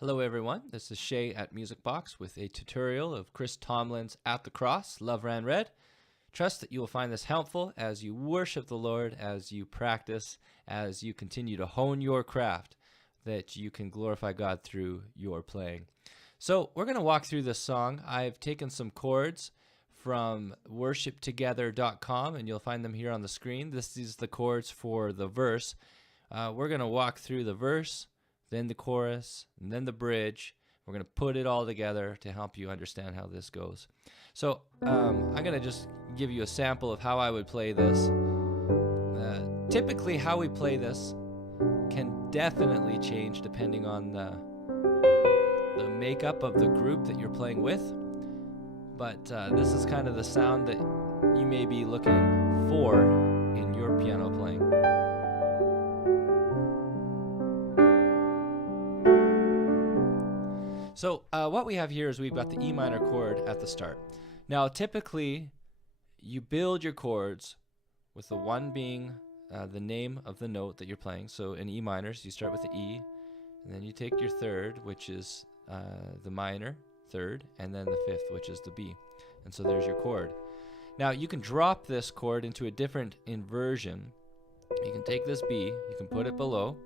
Hello everyone, this is Shay at MusicBox with a tutorial of Chris Tomlin's At the Cross, Love Ran Red. Trust that you will find this helpful as you worship the Lord, as you practice, as you continue to hone your craft, that you can glorify God through your playing. So we're going to walk through this song. I've taken some chords from worshiptogether.com and you'll find them here on the screen. This is the chords for the verse. We're going to walk through the verse, then the chorus, and then the bridge. We're going to put it all together to help you understand how this goes. So I'm going to just give you a sample of how I would play this. Typically how we play this can definitely change depending on the makeup of the group that you're playing with. But this is kind of the sound that you may be looking for in your piano playing. So what we have here is we've got the E minor chord at the start. Now typically you build your chords with the one being the name of the note that you're playing. So in E minor, so you start with the E, and then you take your third, which is the minor third, and then the fifth, which is the B. And so there's your chord. Now you can drop this chord into a different inversion. You can take this B, you can put it below,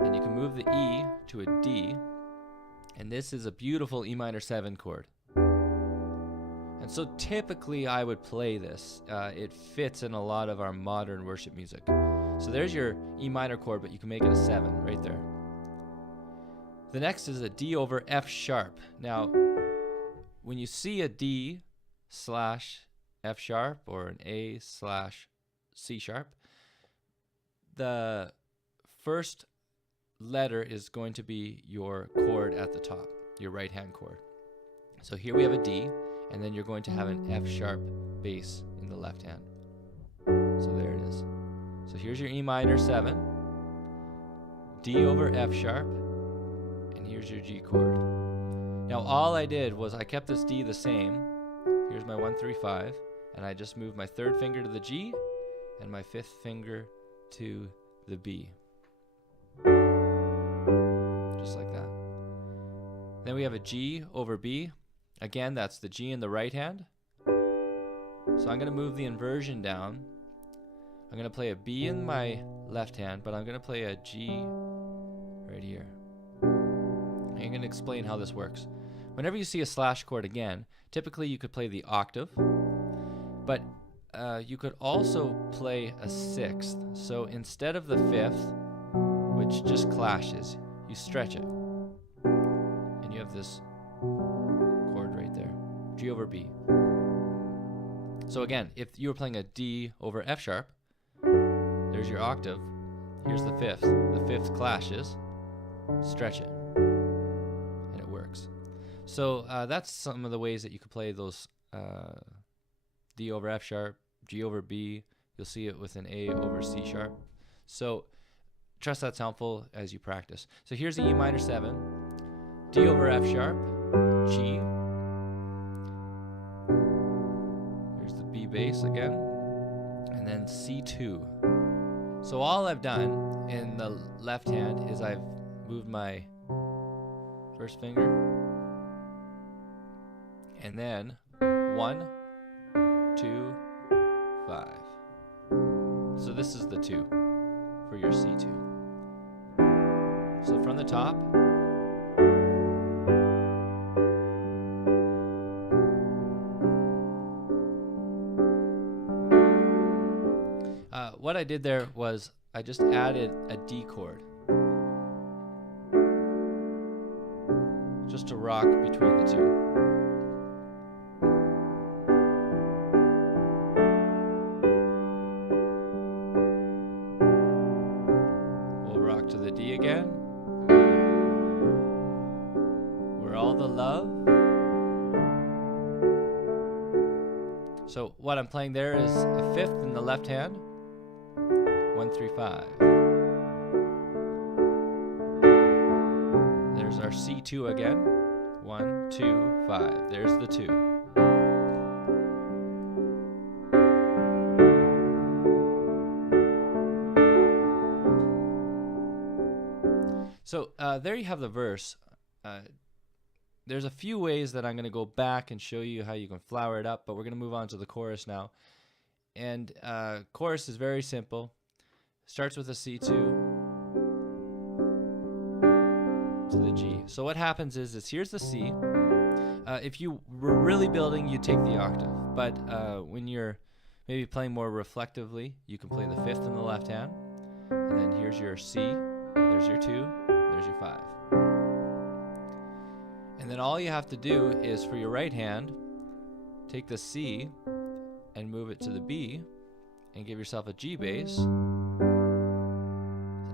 and you can move the E to a D. And this is a beautiful E minor 7 chord. And so typically I would play this. It fits in a lot of our modern worship music. So there's your E minor chord, but you can make it a 7 right there. The next is a D over F sharp. Now, when you see a D slash F sharp or an A slash C sharp, the first letter is going to be your chord at the top, your right hand chord. So here we have a D, and then you're going to have an F sharp bass in the left hand. So there it is. So here's your E minor 7, D over F sharp, and here's your G chord. Now all I did was I kept this D the same. Here's my 1, 3, 5, and I just moved my third finger to the G and my fifth finger to the B. Just like that. Then we have a G over B. Again, that's the G in the right hand. So I'm going to move the inversion down. I'm going to play a B in my left hand, but I'm going to play a G right here. I'm going to explain how this works. Whenever you see a slash chord again, typically you could play the octave, but you could also play a sixth. So instead of the fifth, which just clashes, you stretch it, and you have this chord right there, G over B. So again, if you were playing a D over F sharp, there's your octave, here's the fifth clashes, stretch it, and it works. So that's some of the ways that you could play those D over F sharp, G over B. You'll see it with an A over C sharp. So trust that's helpful as you practice. So here's the E minor 7, D over F sharp, G. Here's the B bass again, and then C2. So all I've done in the left hand is I've moved my first finger, and then 1, 2, 5. So this is the 2 for your C2. So from the top, what I did there was I just added a D chord just to rock between the two. We'll rock to the D again. All the love. So what I'm playing there is a fifth in the left hand, 1, 3, 5. There's our C2 again, 1, 2, 5. There's the 2. So there you have the verse. there's a few ways that I'm going to go back and show you how you can flower it up, but we're going to move on to the chorus now. And chorus is very simple. Starts with a C2 to the G. So what happens is here's the C. If you were really building, you take the octave. But when you're maybe playing more reflectively, you can play the fifth in the left hand. And then here's your C, there's your 2, there's your 5. And then all you have to do is for your right hand, take the C and move it to the B and give yourself a G bass.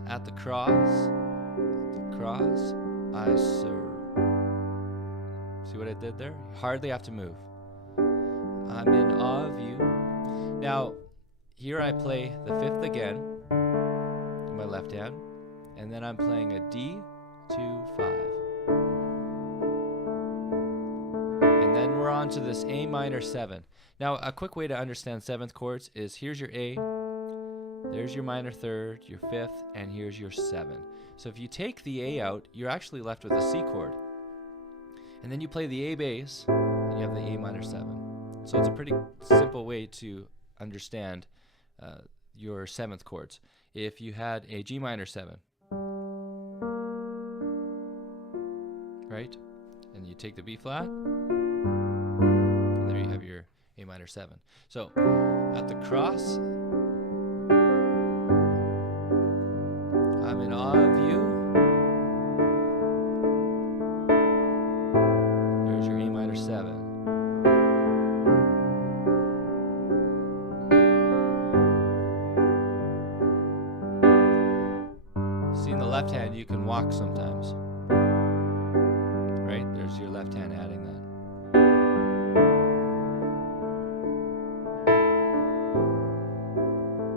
At the cross, I serve. See what I did there? You hardly have to move. I'm in awe of you. Now, here I play the fifth again in my left hand, and then I'm playing a D, 2, 5. And then we're on to this A minor 7. Now, a quick way to understand seventh chords is here's your A, there's your minor third, your fifth, and here's your 7. So if you take the A out, you're actually left with a C chord. And then you play the A bass, and you have the A minor 7. So it's a pretty simple way to understand your seventh chords. If you had a G minor 7, right? And you take the B flat, and there you have your A minor 7. So at the cross, I'm in awe of you. There's your A minor 7. See, in the left hand, you can walk sometimes. Right? There's your left hand adding that.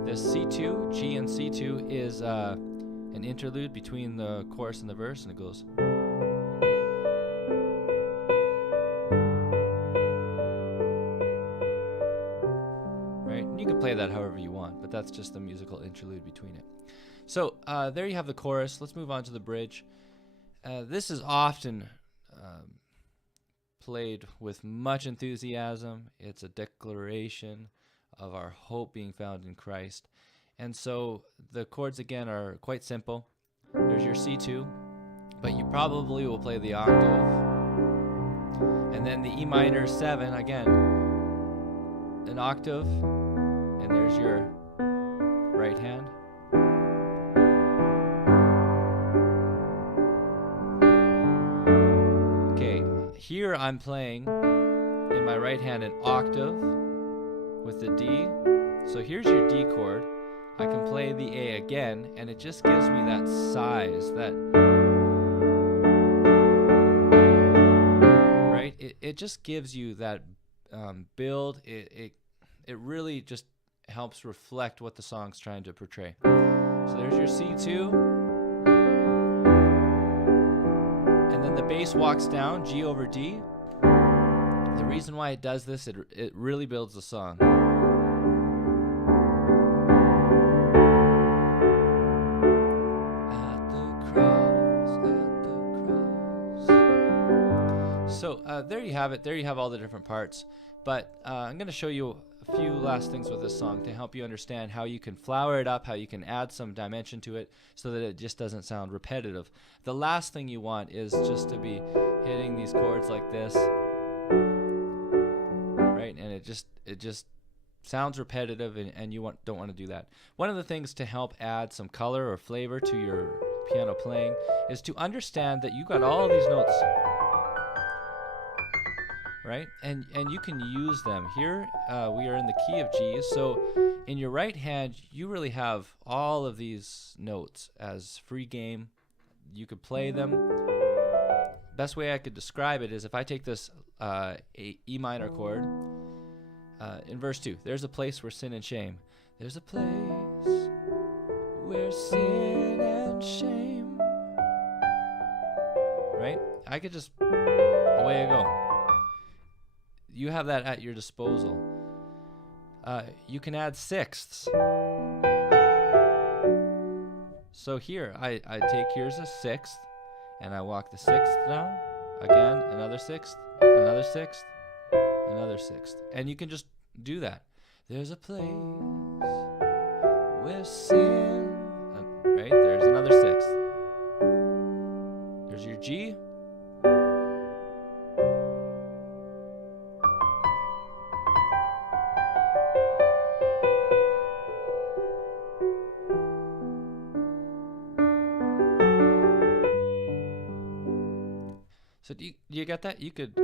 This C2, G and C2 is an interlude between the chorus and the verse, and it goes. Right? And you can play that however you want, but that's just the musical interlude between it. So there you have the chorus. Let's move on to the bridge. This is often played with much enthusiasm. It's a declaration of our hope being found in Christ. And so the chords again are quite simple. There's your C2, but you probably will play the octave. And then the E minor 7, again, an octave, and there's your right hand. Okay, here I'm playing in my right hand an octave with the D. So here's your D chord. I can play the A again, and it just gives me that size, that right. It just gives you that build. It really just helps reflect what the song's trying to portray. So there's your C2, and then the bass walks down, G over D. The reason why it does this, it really builds the song. So there you have it. There you have all the different parts. But I'm going to show you a few last things with this song to help you understand how you can flower it up, how you can add some dimension to it so that it just doesn't sound repetitive. The last thing you want is just to be hitting these chords like this, right? And it just sounds repetitive, and you don't want to do that. One of the things to help add some color or flavor to your piano playing is to understand that you got all these notes, right? And you can use them. Here we are in the key of G, so in your right hand you really have all of these notes as free game. You could play them. Best way I could describe it is if I take this E minor chord in verse 2, there's a place where sin and shame. There's a place where sin and shame, right? I could just, away I go. You have that at your disposal. You can add sixths. So here, I take, here's a sixth, and I walk the sixth down, again, another sixth, another sixth, another sixth. And you can just do that. There's a place where sin, right? There's another sixth. There's your G. So do you get that? You could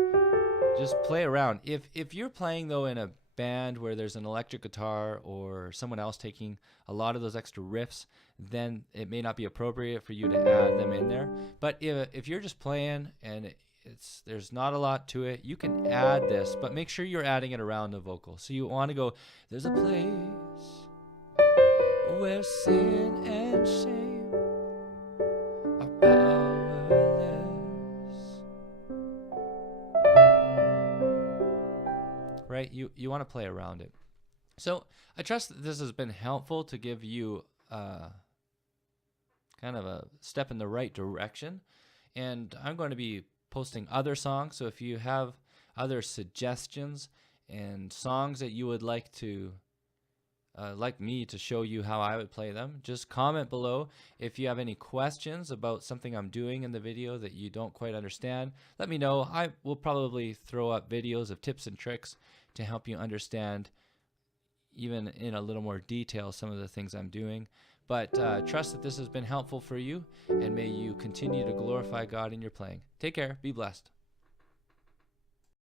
just play around. If you're playing though in a band where there's an electric guitar or someone else taking a lot of those extra riffs, then it may not be appropriate for you to add them in there. But if you're just playing and there's not a lot to it, you can add this, but make sure you're adding it around the vocal. So you want to go, there's a place where sin and shame are powerless. Right? You want to play around it. So I trust that this has been helpful to give you kind of a step in the right direction. And I'm going to be posting other songs. So if you have other suggestions and songs that you would like to like me to show you how I would play them, just comment below. If you have any questions about something I'm doing in the video that you don't quite understand, let me know. I will probably throw up videos of tips and tricks to help you understand even in a little more detail some of the things I'm doing. But trust that this has been helpful for you, and may you continue to glorify God in your playing. Take care. Be blessed.